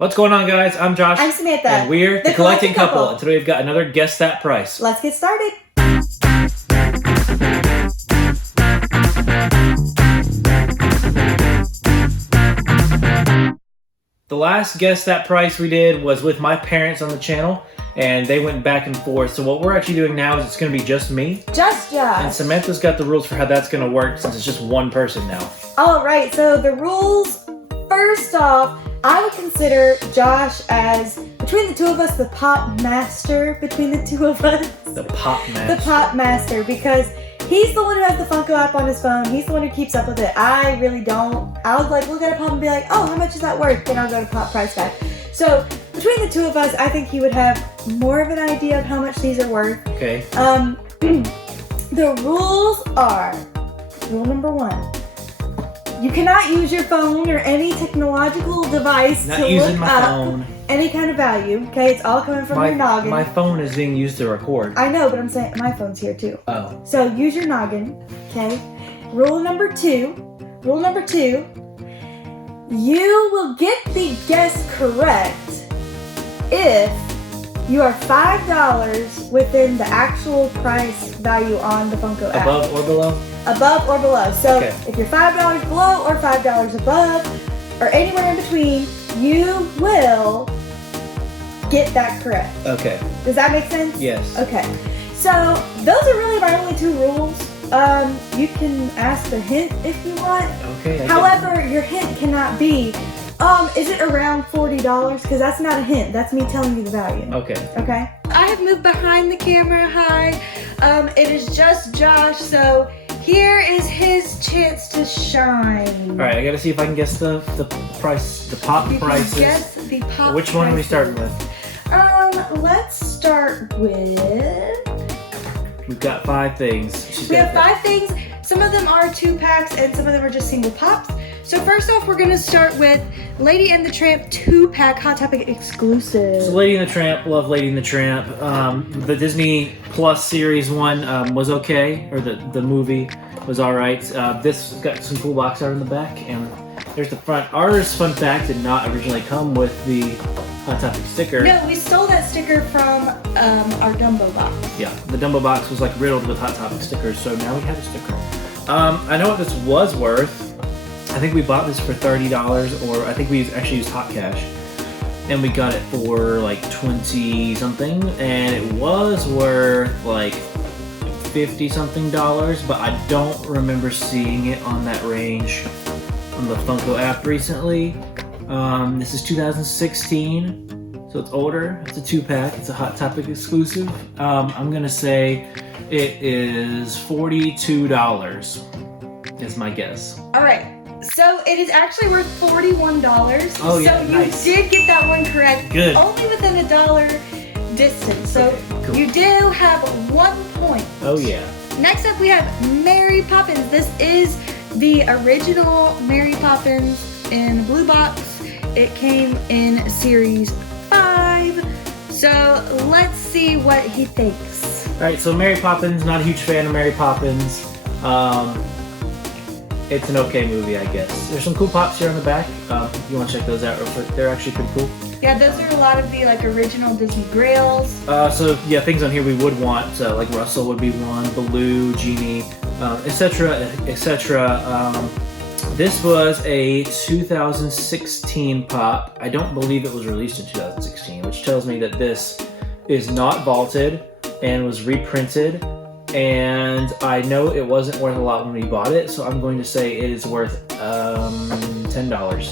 What's going on, guys? I'm Josh. I'm Samantha. And we're the Collecting Couple. And today we've got another Guess That Price. Let's get started. The last Guess That Price we did was with my parents on the channel, and they went back and forth. So what we're actually doing now is it's going to be just me. Just Josh. And Samantha's got the rules for how that's going to work since it's just one person now. All right, so the rules, first off, I would consider Josh as, between the two of us, the pop master between the two of us. The pop master. The pop master, because he's the one who has the Funko app on his phone. He's the one who keeps up with it. I really don't. I would look at a pop and be like, oh, how much is that worth? Then I'll go to Pop Price Guide. So between the two of us, I think he would have more of an idea of how much these are worth. Okay. The rules are, rule number 1. You cannot use your phone or any technological device to look up any kind of value. Okay, it's all coming from your noggin. My phone is being used to record. I know, but I'm saying my phone's here too. Oh. So use your noggin. Okay. Rule number 2. You will get the guess correct if you are $5 within the actual price value on the Funko app. Above or below? Above or below. So okay. If you're $5 below or $5 above or anywhere in between, you will get that correct. Okay. Does that make sense? Yes. Okay. So those are really my only 2 rules. You can ask for a hint if you want. Okay. However, your hint cannot be, is it around $40? Because that's not a hint. That's me telling you the value. Okay. Okay. I have moved behind the camera. Hi. It is just Josh. So here is his chance to shine. All right. I gotta see if I can guess the price, the pop prices. Guess the pop. Which one are we starting with? Let's start with. We've got 5 things. We have 5 things. Some of them are 2-packs and some of them are just single pops. So first off, we're gonna start with Lady and the Tramp 2-pack Hot Topic exclusive. So Lady and the Tramp, love Lady and the Tramp. The Disney Plus series one was okay, or the movie was all right. This got some cool box art in the back, and there's the front. Ours, fun fact, did not originally come with the Hot Topic sticker. No, we stole that sticker from our Dumbo box. Yeah, the Dumbo box was like riddled with Hot Topic stickers, so now we have a sticker. I know what this was worth. I think we bought this for $30, or I think we actually used hot cash, and we got it for like 20 something, and it was worth like $50 something, but I don't remember seeing it on that range on the Funko app recently. This is 2016, so it's older. It's a 2-pack. It's a Hot Topic exclusive. I'm gonna say it is $42 is my guess. All right. So it is actually worth $41. Oh, yeah, so nice. You did get that one correct. Good. Only within $1 distance. So okay, cool. You do have 1 point. Oh yeah. Next up we have Mary Poppins. This is the original Mary Poppins in blue box. It came in series 5. So let's see what he thinks. All right, so Mary Poppins, not a huge fan of Mary Poppins. It's an okay movie, I guess. There's some cool pops here on the back. You want to check those out real quick? They're actually pretty cool. Yeah, those are a lot of the original Disney Grails. So yeah, things on here we would want, like Russell would be one, Baloo, Genie, etc., etc. This was a 2016 pop. I don't believe it was released in 2016, which tells me that this is not vaulted and was reprinted. And I know it wasn't worth a lot when we bought it, so I'm going to say it is worth $10.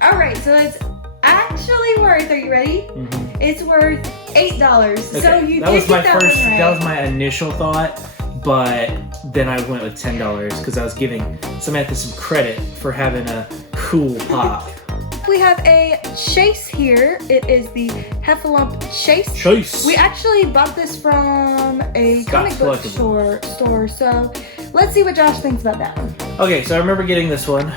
All right, so it's actually worth, are you ready? Mm-hmm. It's worth $8. Okay. So you that did was my get that first. one right. That was my initial thought, but then I went with $10 because I was giving Samantha some credit for having a cool pop. We have a Chase here. It is the Heffalump Chase. Chase. We actually bought this from a Scott's comic book store. So let's see what Josh thinks about that one. Okay, so I remember getting this one.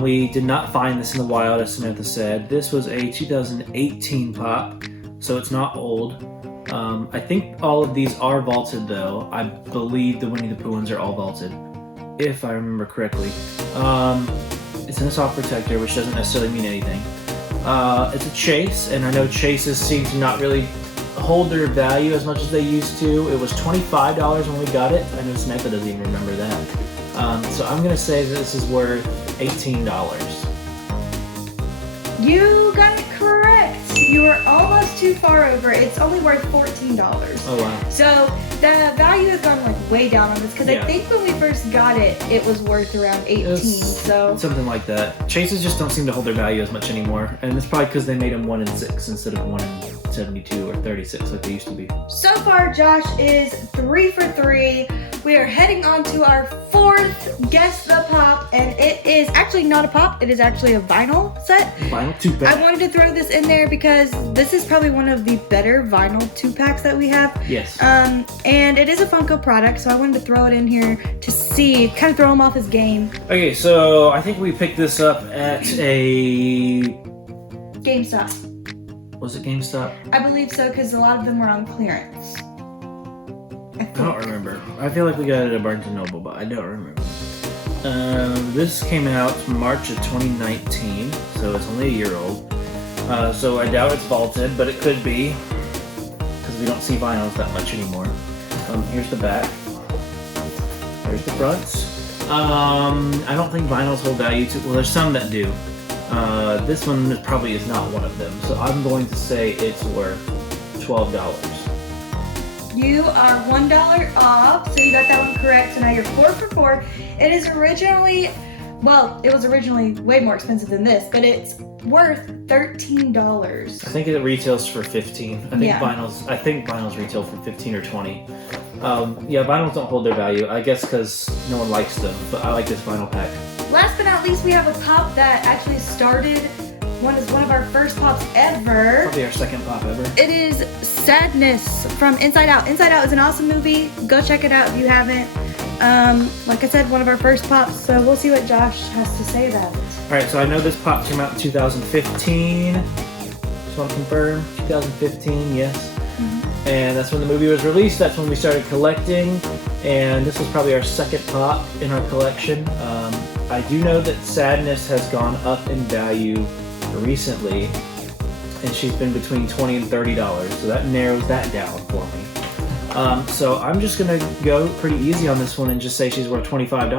We did not find this in the wild, as Samantha said. This was a 2018 pop, so it's not old. I think all of these are vaulted, though. I believe the Winnie the Pooh ones are all vaulted, if I remember correctly. It's in a soft protector, which doesn't necessarily mean anything. It's a chase, and I know chases seem to not really hold their value as much as they used to. It was $25 when we got it. I know Samantha doesn't even remember that. So I'm gonna say this is worth $18. You got it correct. You were almost too far over. It's only worth $14. Oh wow. So the value has gone like way down on this because I think when we first got it, it was worth around 18. So something like that. Chases just don't seem to hold their value as much anymore, and it's probably because they made them 1 in 6 instead of 1 in 72 or 36 like they used to be. So far, Josh is 3 for 3. We are heading on to our 4th Guess the Pop, and it is actually not a pop. It is actually a vinyl set. Vinyl 2-pack. I wanted to throw this in there because this is probably one of the better vinyl 2-packs that we have. Yes. And it is a Funko product, so I wanted to throw it in here to see, kind of throw him off his game. Okay, so I think we picked this up at a... GameStop. Was it GameStop? I believe so, because a lot of them were on clearance. I don't remember. I feel like we got it at Barnes & Noble, but I don't remember. This came out March of 2019, so it's only a year old. So I doubt it's vaulted, but it could be, because we don't see vinyls that much anymore. Here's the back. There's the fronts. I don't think vinyls hold value to... Well, there's some that do. This one probably is not one of them, so I'm going to say it's worth $12. You are $1 off, so you got that one correct. So now you're 4 for 4. It is originally, well, it was originally way more expensive than this, but it's worth $13. I think it retails for $15. I think vinyls retail for $15 or $20. Yeah, vinyls don't hold their value. I guess because no one likes them, but I like this vinyl pack. Last but not least, we have a pop that actually started one of our first pops ever. Probably our second pop ever. It is Sadness from Inside Out. Inside Out is an awesome movie. Go check it out if you haven't. Like I said, one of our first pops, so we'll see what Josh has to say about it. Alright, so I know this pop came out in 2015. Just want to confirm. 2015, yes. Mm-hmm. And that's when the movie was released. That's when we started collecting. And this was probably our second pop in our collection. I do know that Sadness has gone up in value recently, and she's been between $20 and $30, so that narrows that down for me. So I'm just gonna go pretty easy on this one and just say she's worth $25.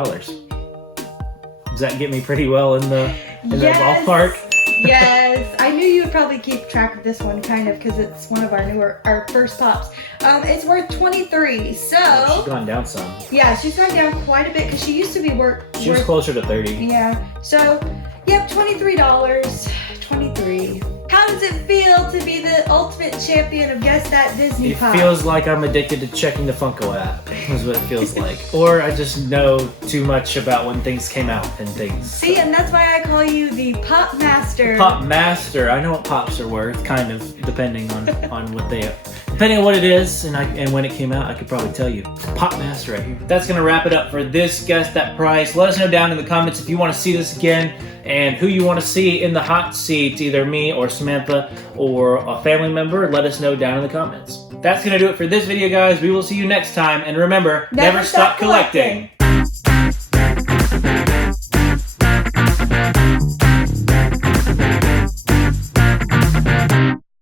Does that get me pretty well in the ballpark? Yes, I knew you would probably keep track of this one, kind of, because it's one of our first pops. It's worth $23. So she's gone down some. Yeah, she's gone down quite a bit because she used to be She was closer to 30. Yeah. So, yep, $23. 23. How does it feel to be the ultimate champion of Guess That Disney Pop? It feels like I'm addicted to checking the Funko app, is what it feels like. Or I just know too much about when things came out and things. See, and that's why I call you the Pop Master. Pop Master. I know what pops are worth, kind of, depending on what they are. Depending on what it is and when it came out, I could probably tell you. Pop Master right here. That's going to wrap it up for this Guess That Price. Let us know down in the comments if you want to see this again and who you want to see in the hot seat, either me or Samantha or a family member. Let us know down in the comments. That's going to do it for this video, guys. We will see you next time. And remember, never stop collecting.